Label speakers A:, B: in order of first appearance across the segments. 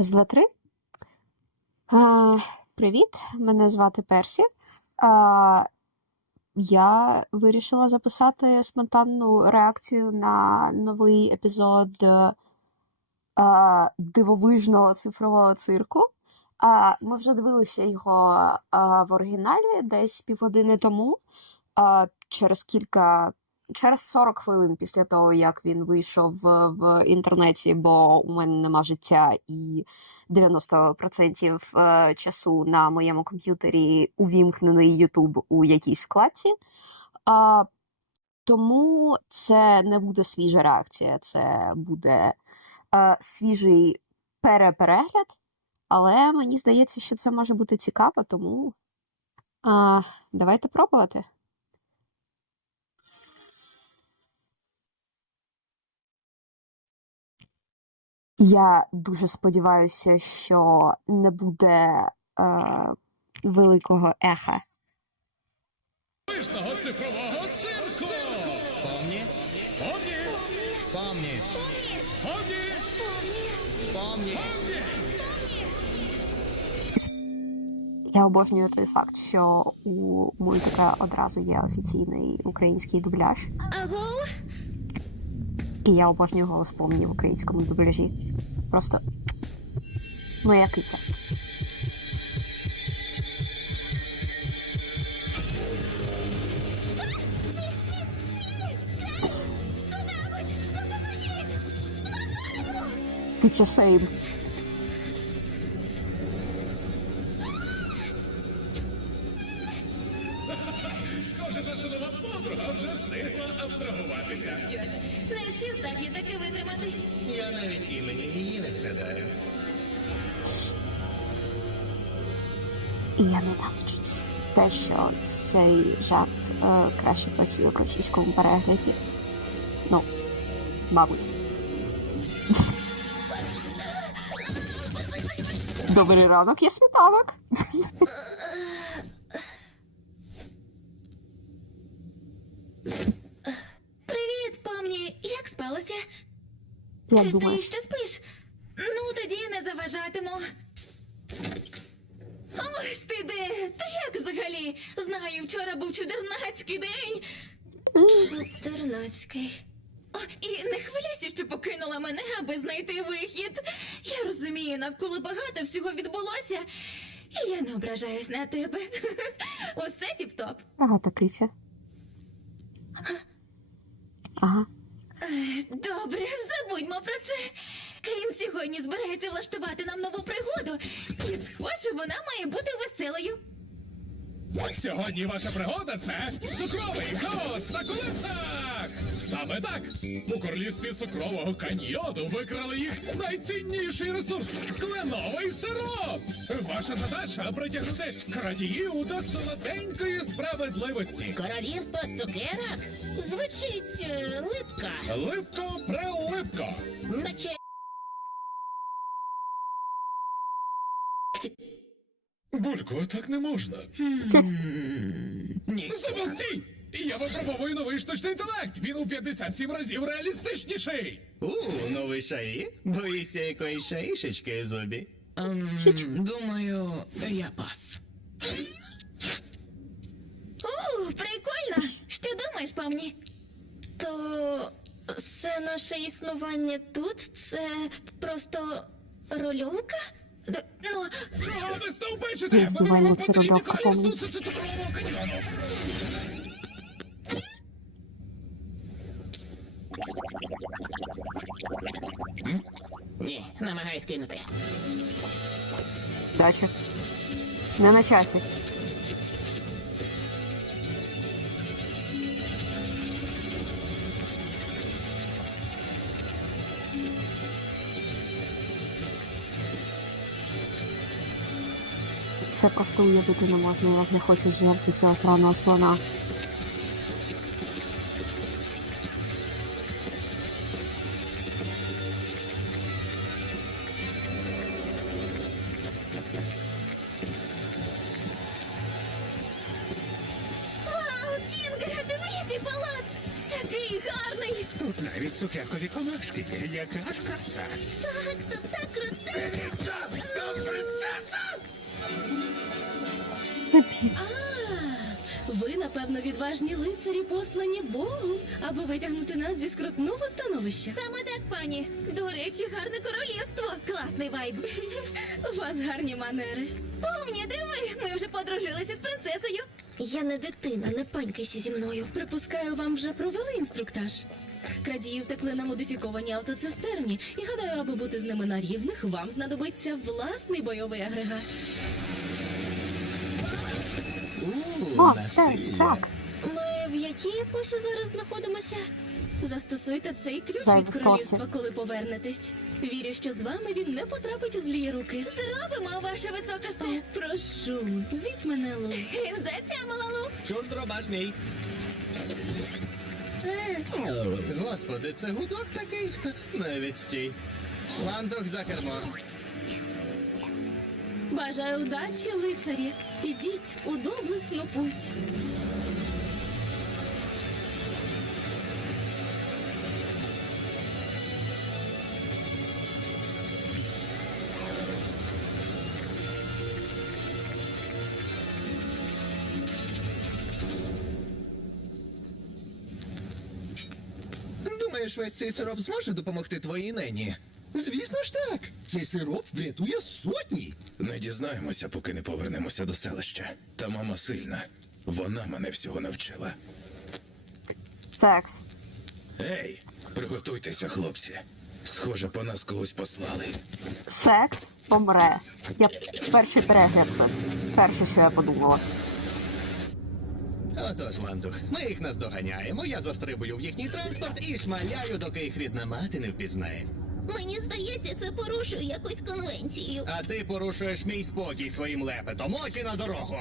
A: З два три. А, привіт, мене звати Персі. А, я вирішила записати спонтанну реакцію на новий епізод е, дивовижного цифрового цирку. А, ми вже дивилися його а, в оригіналі десь півгодини тому. А, через кілька. Через 40 хвилин після того, як він вийшов в, інтернеті, бо у мене нема життя і 90% е, часу на моєму комп'ютері увімкнений Ютуб у якійсь вкладці. Тому це не буде свіжа реакція, це буде е, свіжий переперегляд. Але мені здається, що це може бути цікаво, тому а, давайте пробувати. Я дуже сподіваюся, що не буде е, великого еха.
B: Пишного цифрового цирку! Помні!
C: помни,
B: Помні!
C: помни.
B: Помні!
A: Я обожнюю той факт, що у мультика одразу є офіційний український дубляж,
D: Аго?
A: і я обожнюю голос помні в українському дубляжі. Просто моя киця.
D: Хто-небудь! Допоможіть! Благаємо!
A: Киця
B: Подруга вже встигла абстрагуватися.
D: Що ж, не всі здатні таки витримати.
C: Я навіть імені її не згадаю.
A: Я ненавиджу ц- те, що цей жарт е, краще працює в російському перегляді. Ну, мабуть. Добрий ранок, я світанок.
D: Привіт, помні! Як спалося?
A: Як
D: Чи
A: думаєш?
D: ти ще спиш? Ну, тоді не заважатиму. Ось ти де! Ти як взагалі? Знаю, вчора був чудернацький день. Чудернацький. О, і не хвилюйся, що покинула мене, аби знайти вихід. Я розумію, навколо багато всього відбулося, і я не ображаюсь на тебе. Усе тіп-топ.
A: Багато киця. Ага.
D: Добре, забудьмо про це. Кейн сьогодні збирається влаштувати нам нову пригоду. І схоже, вона має бути веселою.
B: Сьогодні ваша пригода це цукровий хаос на колесах! Саме так! У королівстві цукрового каньйону викрали їх найцінніший ресурс кленовий сироп! Ваша задача притягнути крадіїв до солоденької справедливості.
E: Королівство з цукерок? Звучить е, липка,
B: Липко прилипко!
E: наче
B: Булько, так не можна.
E: ні.
B: Замовстій! Я випробовую новий штучний інтелект! Він у 57 разів реалістичніший!
C: У, новий шаї? Боїшся якоїсь шаїшечки, Зубі?
E: Ем, думаю, я пас.
D: У, прикольно. Що думаєш, памні? То все наше існування тут це просто рольовка? Д- Ну,
B: Чого ви стовбичите?
A: Це
B: Ми вам потрібні
A: рольовка,
B: королівство
A: помню.
B: ц- каньйону.
E: Намагаюсь кинути.
A: Дача. Не на часі. Це просто уявити не можна, як не хочу з'їсти цього сраного слона.
B: яка.
D: Так, то так круто. Там принцеса!
F: А, ви, напевно, відважні лицарі, послані Богу, аби витягнути нас зі скрутного становища.
D: Саме так, пані. До речі, гарне королівство. Класний вайб.
F: У вас гарні манери.
D: Повні, диви, ми вже подружилися з принцесою.
G: Я не дитина, не панькайся зі мною.
F: Припускаю, вам вже провели інструктаж. Крадії втекли на модифікованій автоцистерні, і гадаю, аби бути з ними на рівних, вам знадобиться власний бойовий агрегат.
A: О, все, так.
G: Ми в якій епосі зараз знаходимося?
F: Застосуйте цей ключ від королівства,
A: хлопці.
F: коли повернетесь. Вірю, що з вами він не потрапить у злі руки.
D: Зробимо, ваша високосте.
F: Прошу, звіть мене Лу.
D: Затямила Лу.
C: Чур дробаш мій. Господи, це гудок такий? Навіть відстій. Ландох за кермо.
F: Бажаю удачі, лицарі. Ідіть у доблесну путь.
H: Весь цей сироп зможе допомогти твоїй нені? Звісно ж так. Цей сироп врятує сотні.
B: Не дізнаємося, поки не повернемося до селища. Та мама сильна. Вона мене всього навчила.
A: Секс.
B: Ей, приготуйтеся, хлопці. Схоже, по нас когось послали.
A: Секс помре. Я перший перегляд це перше, що я подумала.
C: Отож, Ландух, ми їх наздоганяємо, я застрибую в їхній транспорт і шмаляю, доки їх рідна мати не впізнає.
G: Мені здається, це порушує якусь конвенцію.
C: А ти порушуєш мій спокій своїм лепетом. Очі на дорогу.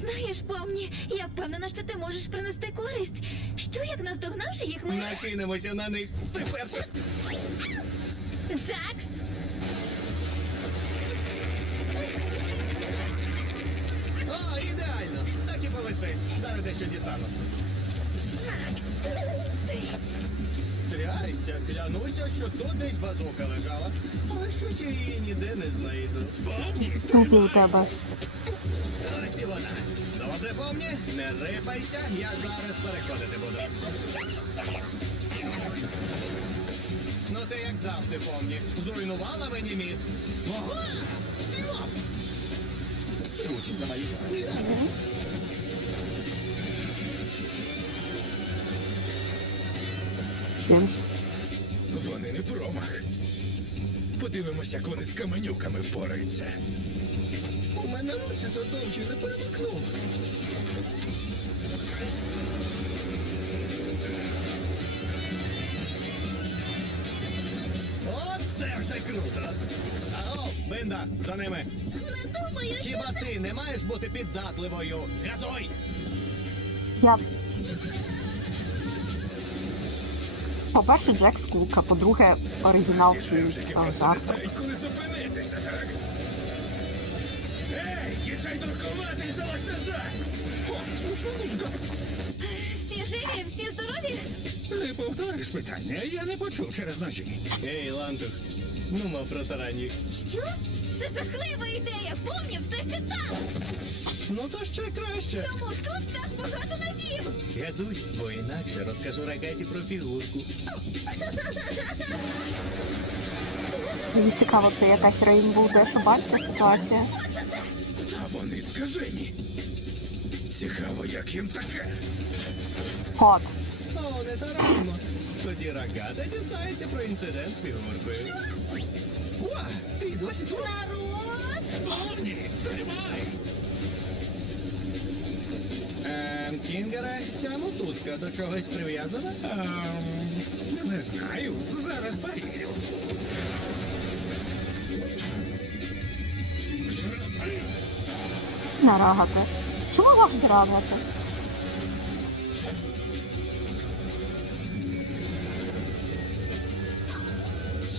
D: Знаєш, помні, я впевнена, що ти можеш принести користь. Що як наздогнавши їх, ми.
C: Накинемося на них. Ти перша.
D: Джакс!
C: Так. Зараз дещо дістану. Трястя, клянуся, що тут десь базука лежала. Але щось я її ніде не знайду. Помні,
A: у тебе.
C: ось і вона. Добре, помні, не рипайся, я зараз переходити буду. Ну ти як завжди помні. Зруйнувала мені міст. Ого! Стрілок!
H: Кручі за мої.
B: Вони не промах. Подивимося, як вони з каменюками впораються.
H: У мене руці задовжі не перемикнув.
C: Оце вже круто! Ао, Бинда, за ними!
G: Не думаю, що
C: Хіба ти не маєш бути піддатливою? Газуй!
A: Я. По-перше, Джек Скулка, по-друге, оригінал цього жарту.
D: Всі живі, всі здорові?
B: Не повториш питання, я не почув через ножі.
C: Ей, Лантух, ну ма про тараніх.
D: Що? Це жахлива ідея! Помні, все ще там!
C: Ну то ще краще.
D: Чому тут так багато ножів?
C: Газуй, бо інакше розкажу Рагаті про фігурку.
A: Мені цікаво, це якась Рейнбоу Dash Бат, ситуація.
B: А вони скажені. Цікаво, як їм таке.
A: Хот.
C: О, не таранимо. Тоді Рагата дізнається про інцидент з фігуркою.
H: О, ти досі тут?
D: Народ!
B: Ні, тримай!
C: Ем, Кінгере, ця мотузка до чогось прив'язана?
B: Ем, не знаю, зараз перевірю.
A: Не рагати. Чому завжди рагати?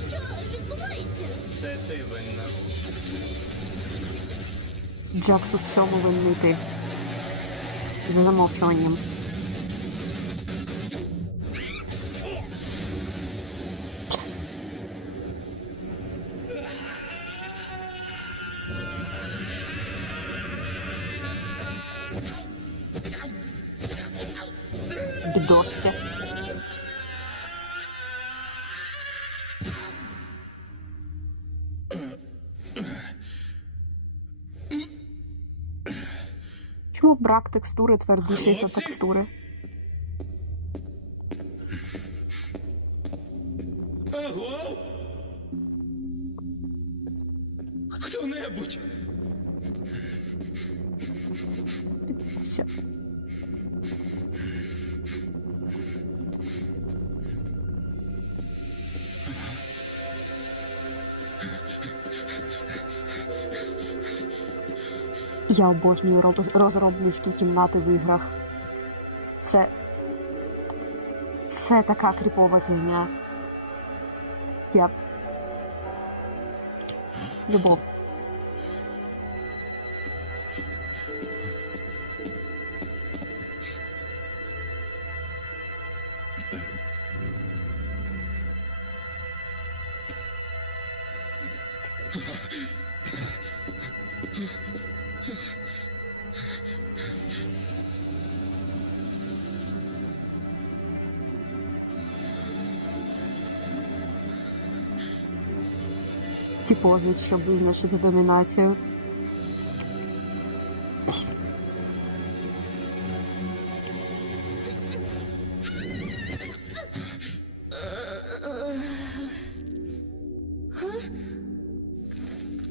G: що відбувається?
C: Це ти винна.
A: Джексу в цьому винний ти. because I'm all filling them. Брак текстури твердіший за текстури? Я обожнюю роб- розробницькі кімнати в іграх. Це. Це така кріпова фігня. Я. Любов. Ці пози, щоб визначити домінацію.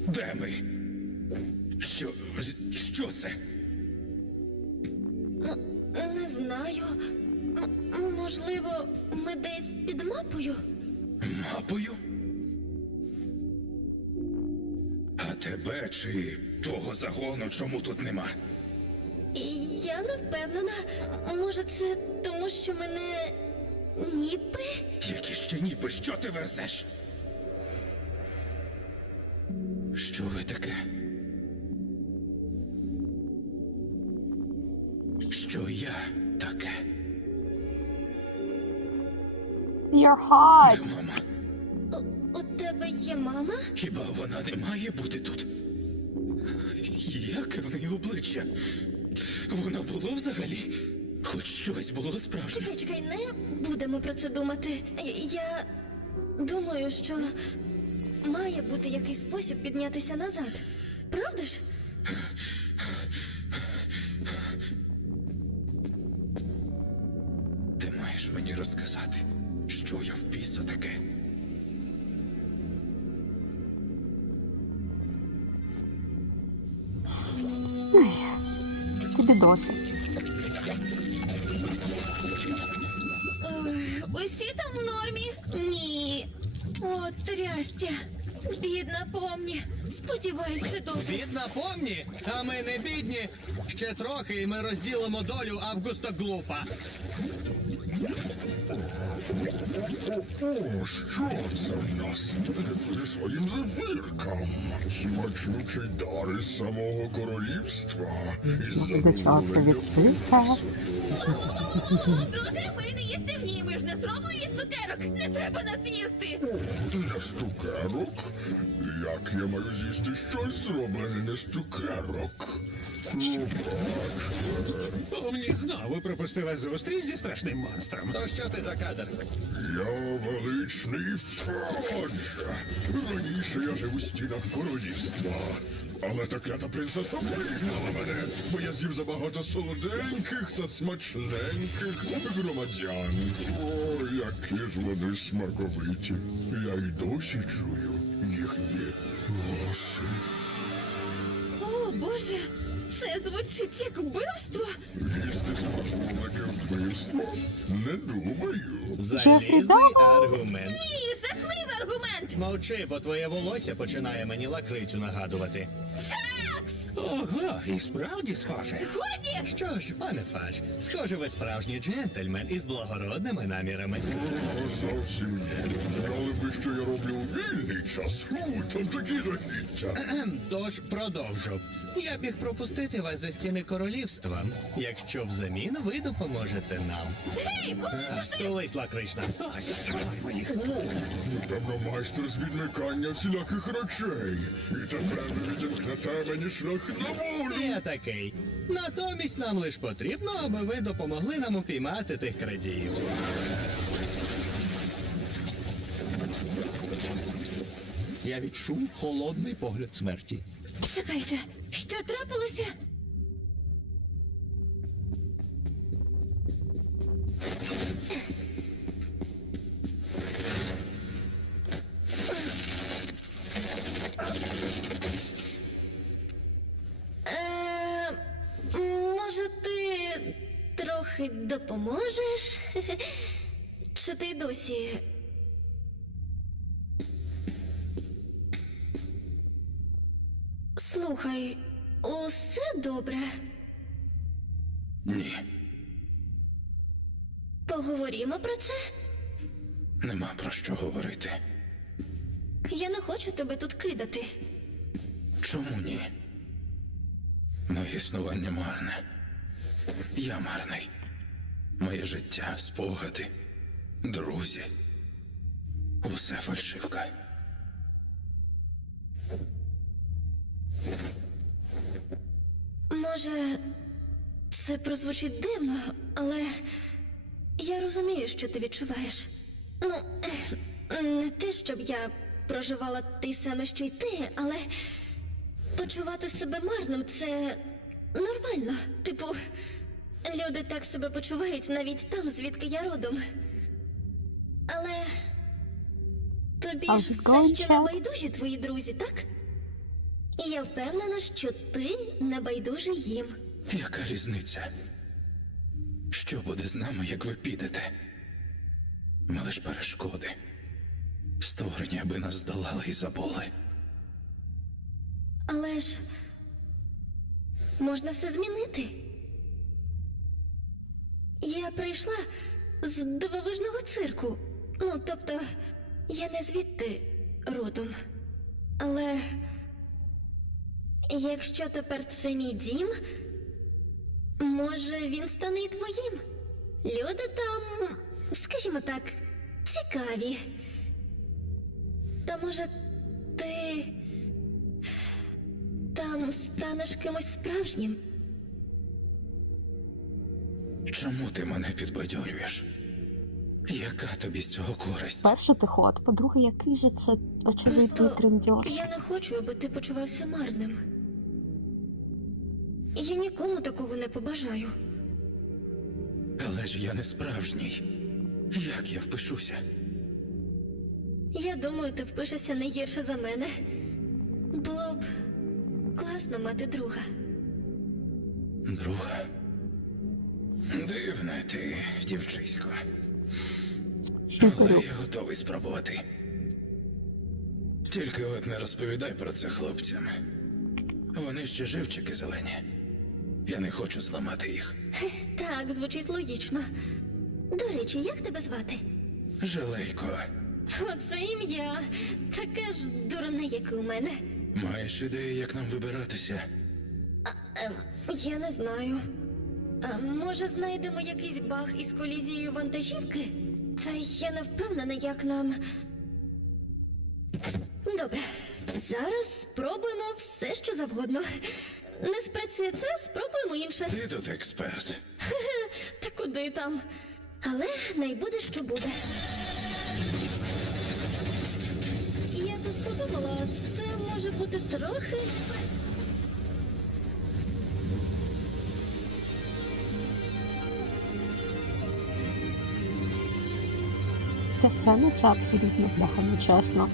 I: Де ми? Що. що це?
G: Не знаю. М- можливо, ми десь під мапою?
I: Мапою? Тебе чи твого загону чому тут нема?
G: Я не впевнена. Може, це тому, що мене ніби?
I: Які ще ніби, що ти верзеш? Що ви таке? Що я таке?
A: You're hot!
I: Де мама?
G: Є мама?
I: Хіба вона не має бути тут? Яке в неї обличчя? Воно було взагалі? Хоч щось було справжнє.
G: Чекай, чекай, не будемо про це думати. Я думаю, що має бути якийсь спосіб піднятися назад. Правда ж?
C: А ми не бідні. Ще трохи, і ми розділимо долю Августа Глупа.
J: О, що це в нас? Не вірю своїм зефіркам. Смачнючий дар із самого королівства. Із?
D: Друже, ми цукерок. Не треба нас їсти.
J: Не з цукерок? Як я маю з'їсти щось зроблене не з цукерок? Ну, бач,
I: Помні знову пропустила зустріч зі страшним монстром.
C: То що ти за кадр?
J: я величний Фодж. Раніше я жив у стінах королівства. Але та принцеса вигнала мене, бо я з'їв забагато солоденьких та смачненьких громадян. О, які ж вони смаковиті. Я й досі чую їхні голоси.
D: О, Боже, це звучить як вбивство.
J: Їсти смаколики вбивство? Не думаю.
A: Дамер?
C: аргумент.
D: Ні, жахливий аргумент.
C: Мовчи, бо твоє волосся починає мені лакрицю нагадувати.
D: Шакс!
I: Ого, і справді схоже.
D: Годі!
C: Що ж, пане Фадж, схоже, ви справжній джентльмен із благородними намірами.
J: О, зовсім ні. Знали б ви, що я роблю у вільний час. У, там такі жахіття.
C: Тож продовжу. Я біг пропустити вас за стіни королівства, якщо взамін ви допоможете нам.
D: Гей,
C: Столись, лакрична.
J: Ви давно майстер з відмикання всіляких речей. І тепер ви відімкнете мені шлях на волю.
C: Я такий. Натомість нам лиш потрібно, аби ви допомогли нам упіймати тих крадіїв.
H: Я відчув холодний погляд смерті.
G: Чекайте, що трапилося? Поговоримо про це.
I: нема про що говорити.
G: Я не хочу тебе тут кидати.
I: Чому ні? Моє існування марне. Я марний. Моє життя, спогади, друзі. Усе фальшивка.
G: Може, це прозвучить дивно, але я розумію, що ти відчуваєш. Ну, не те, щоб я проживала те саме, що й ти, але почувати себе марним це нормально. Типу, люди так себе почувають навіть там, звідки я родом. Але тобі ж все ще не байдужі твої друзі, так? І я впевнена, що ти не байдужий їм.
I: Яка різниця? Що буде з нами, як ви підете? Ми лиш перешкоди. Створені, аби нас здолали і забули.
G: Але ж можна все змінити. Я прийшла з дивовижного цирку. Ну, тобто, я не звідти родом. Але якщо тепер це мій дім, може він стане і твоїм. Люди там, скажімо так, цікаві. Та може ти там станеш кимось справжнім.
I: Чому ти мене підбадьорюєш? Яка тобі з цього користь?
A: Перше, ти ход, по-друге, який же це очевидний
G: Просто
A: трендьож.
G: я не хочу, аби ти почувався марним. Я нікому такого не побажаю.
I: Але ж я не справжній. Як я впишуся?
G: Я думаю, ти впишешся не гірше за мене. Було б класно мати друга.
I: Друга. Дивне ти, дівчисько. Але я готовий спробувати. Тільки от не розповідай про це хлопцям. Вони ще живчики зелені. Я не хочу зламати їх.
G: Так, звучить логічно. До речі, як тебе звати?
I: Жалейко,
G: Оце ім'я. Таке ж дурне, як і у мене.
I: маєш ідею, як нам вибиратися?
G: Ем, я не знаю. А може знайдемо якийсь баг із колізією вантажівки? Та я не впевнена, як нам. Добре, зараз спробуємо все, що завгодно. Не спрацює це, спробуємо інше.
I: Ти тут експерт.
G: Та куди там? Але найбуде, що буде. Я тут подумала, це може бути трохи.
A: Ця сцена це абсолютно бляха нечесно.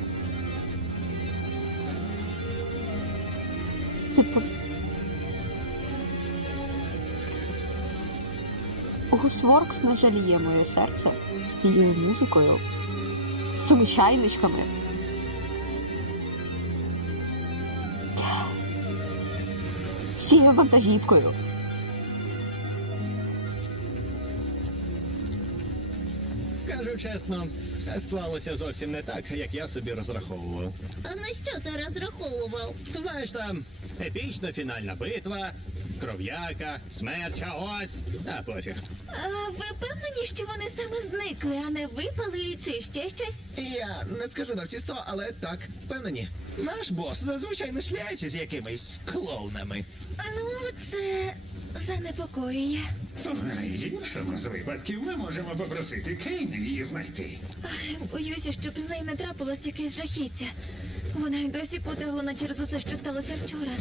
A: Гусворкс не жаліє моє серце з цією музикою, з цими чайничками. З цією вантажівкою.
C: Скажу чесно, все склалося зовсім не так, як я собі розраховував.
K: А на що ти розраховував?
C: Знаєш там, епічна фінальна битва, Кров'яка, смерть, хаос. А пофіг.
D: А ви впевнені, що вони саме зникли, а не випали чи ще щось?
H: Я не скажу на всі сто, але так, впевнені. Наш бос зазвичай не шляється з якимись клоунами.
D: Ну, це занепокоює.
L: У найгіршому з випадків ми можемо попросити Кейна її знайти.
D: Ай, Боюся, щоб з нею не трапилось якесь жахіття. Вона й досі подавлена через усе, що сталося вчора.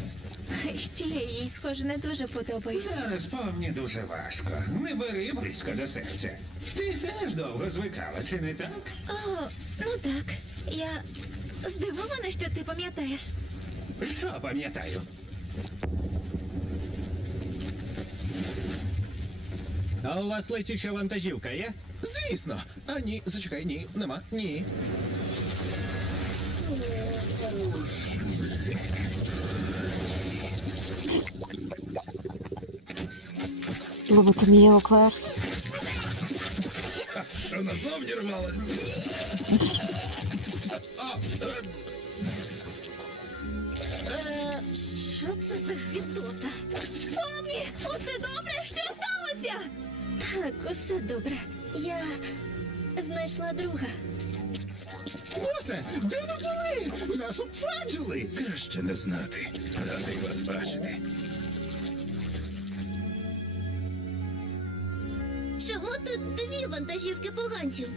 D: Ще я їй, схоже, не дуже подобаюся.
L: Зараз помні дуже важко. Не бери близько до серця. Ти теж довго звикала, чи не так?
D: О, ну так. Я здивована, що ти пам'ятаєш.
L: Що пам'ятаю?
C: А у вас летюча вантажівка є?
H: Звісно. А ні, зачекай, ні, нема, ні.
A: Лоботомія Оклерс.
B: Що назовні рвалась?
D: Е, що це за гидота? Помні, усе добре? Що сталося? Так, усе добре. Я знайшла друга.
H: Босе, де ви були? Нас обфаджили!
B: Краще не знати. Радий вас бачити.
G: Чому тут дві вантажівки поганців?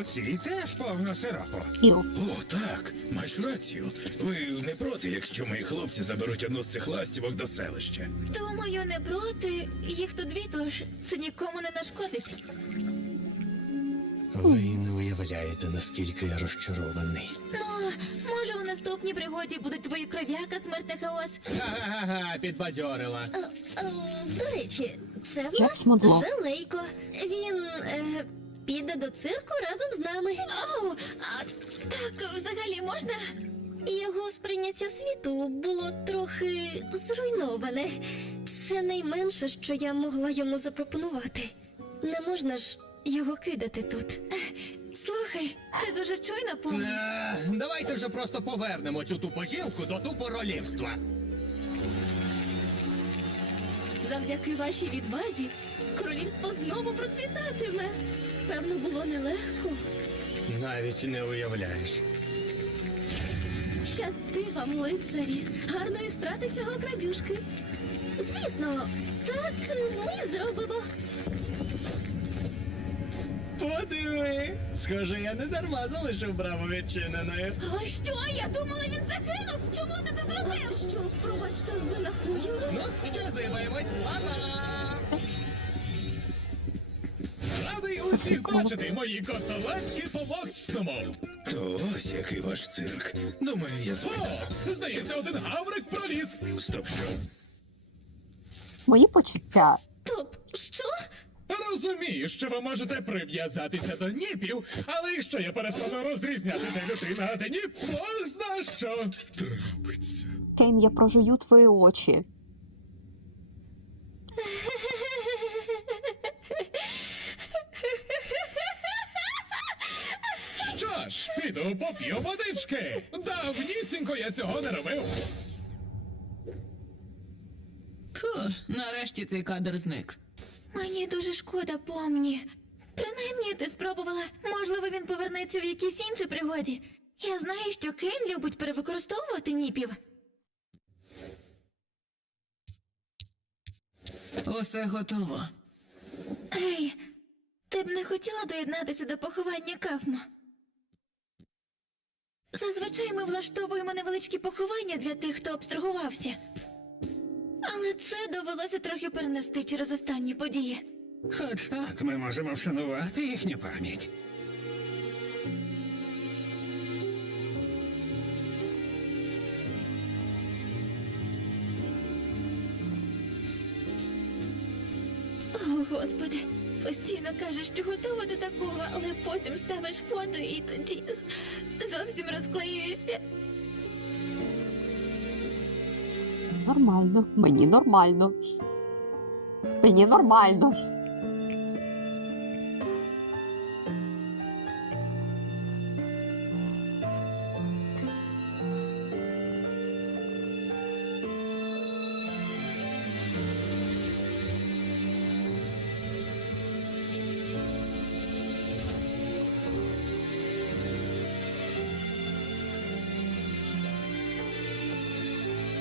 L: У цій теж повно сиропу.
A: Іл.
B: О, так, маєш рацію. Ви не проти, якщо мої хлопці заберуть одну з цих ластівок до селища.
D: Думаю, не проти. Їх тут дві, тож це нікому не нашкодить.
C: Ви не уявляєте, наскільки я розчарований.
D: Ну, може, у наступній пригоді будуть твої кров'яка, смерть та хаос.
C: Ха-ха-ха, підбадьорила.
G: До речі, це в
A: Як
G: нас
A: смогло.
G: Він е, піде до цирку разом з нами.
D: Оу, а так взагалі можна?
G: Його сприйняття світу було трохи зруйноване. Це найменше, що я могла йому запропонувати. Не можна ж його кидати тут.
D: Слухай, це дуже чуйно, помні.
C: Е, давайте вже просто повернемо цю тупожівку до тупоролівства.
F: Завдяки вашій відвазі королівство знову процвітатиме. Певно, було нелегко.
C: Навіть не уявляєш.
F: Щасти вам, лицарі, гарної страти цього крадюшки.
G: Звісно, так ми зробимо.
C: Подиви! Схоже, я не дарма залишив браму відчиненою.
D: А що? Я думала, він загинув. Чому ти це зробив?
F: Що, пробачте, ви накоїли?
C: Ну, ще здиваємось. Па-па!
B: Усіх бачити, мої котолетки по моцному. То ось який ваш цирк. Думаю, я звик. О, здається, один гаврик проліз. Стоп, що?
A: Мої почуття.
F: Стоп, що?
B: Розумію, що ви можете прив'язатися до ніпів, але якщо я перестану розрізняти, де людина, а де ніп, Бог зна що трапиться.
A: Кейн, я прожую твої очі.
B: Що ж, піду поп'ю водички. Давнісінько я цього не робив.
M: Фу, нарешті цей кадр зник.
D: Мені дуже шкода, помні. Принаймні ти спробувала. Можливо, він повернеться в якійсь іншій пригоді. Я знаю, що Кейн любить перевикористовувати ніпів.
M: Усе готово.
D: Ей, ти б не хотіла доєднатися до поховання Кафма? Зазвичай ми влаштовуємо невеличкі поховання для тих, хто абстрагувався. Але це довелося трохи перенести через останні події.
L: Хоч так, ми можемо вшанувати їхню пам'ять.
D: О, господи, постійно кажеш, що готова до такого, але потім ставиш фото і тоді зовсім розклеюєшся.
A: Нормально. Мені нормально. Мені нормально.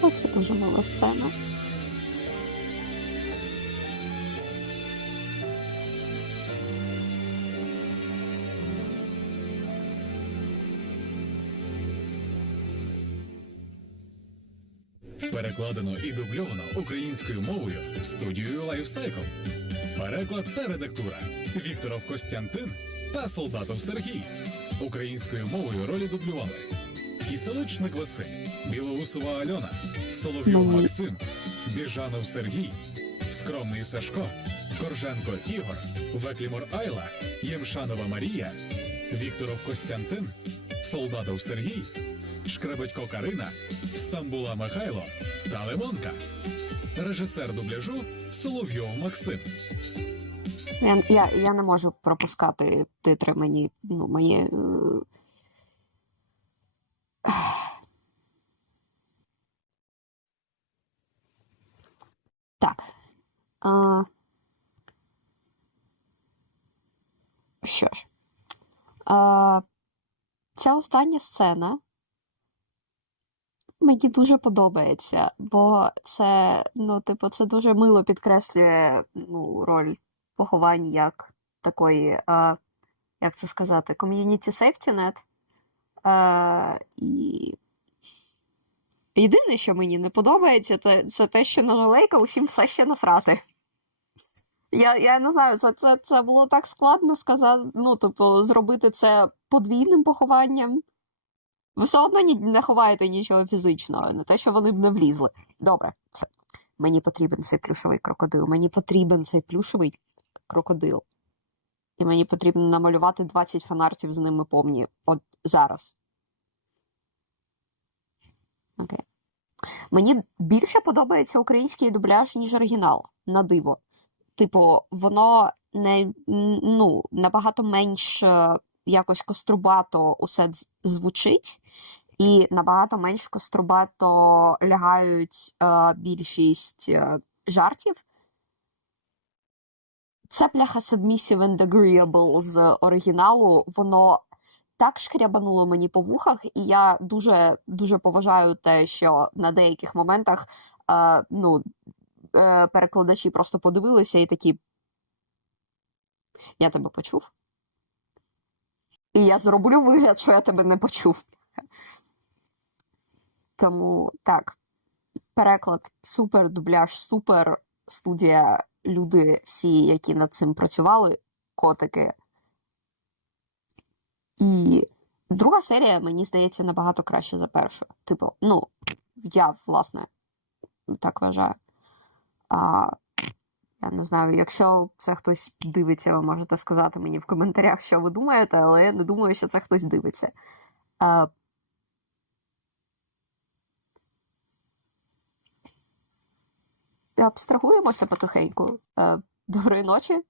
A: Оце дуже мила сцена.
B: Перекладено і дубльовано українською мовою студією Lifecycle. Переклад та редактура Вікторов Костянтин та Солдатов Сергій. Українською мовою ролі дублювали Кіселичник Василь, Білоусова Альона, Соловйов Максим, Біжанов Сергій, Скромний Сашко, Корженко Ігор, Веклімор Айла, Ємшанова Марія, Вікторов Костянтин, Солдатов Сергій, Шкребетько Карина, Стамбула Михайло та Лимонка. Режисер дубляжу Соловйов Максим.
A: Я, я, я не можу пропускати титри мені, ну, мої. е, Так. А... Що ж. А... Ця остання сцена мені дуже подобається, бо це, ну, типу, це дуже мило підкреслює ну, роль поховань як такої, а, як це сказати, safety net. А, і єдине, що мені не подобається, це те, що на жалейка усім все ще насрати. Я, я не знаю, це, це, це було так складно сказати, ну, типу, зробити це подвійним похованням. Ви все одно ні, не ховаєте нічого фізичного, не те, що вони б не влізли. Добре, все. Мені потрібен цей плюшовий крокодил. Мені потрібен цей плюшовий крокодил. І мені потрібно намалювати 20 фанартів з ними повні. От зараз. Окей. Мені більше подобається український дубляж, ніж оригінал, на диво. Типу, воно не, ну, набагато менш е, якось кострубато усе звучить, і набагато менш кострубато лягають е, більшість е, жартів. Це пляха Submissive and Agreeable з оригіналу, воно так шкрябануло мені по вухах, і я дуже дуже поважаю те, що на деяких моментах е, ну, перекладачі просто подивилися і такі. Я тебе почув. І я зроблю вигляд, що я тебе не почув. Тому так, переклад, супер дубляж, супер студія, люди всі, які над цим працювали, котики. І друга серія, мені здається, набагато краще за першу. Типу, ну, я, власне, так вважаю. А, я не знаю, якщо це хтось дивиться, ви можете сказати мені в коментарях, що ви думаєте, але я не думаю, що це хтось дивиться. А, абстрагуємося потихеньку. Е, Доброї ночі.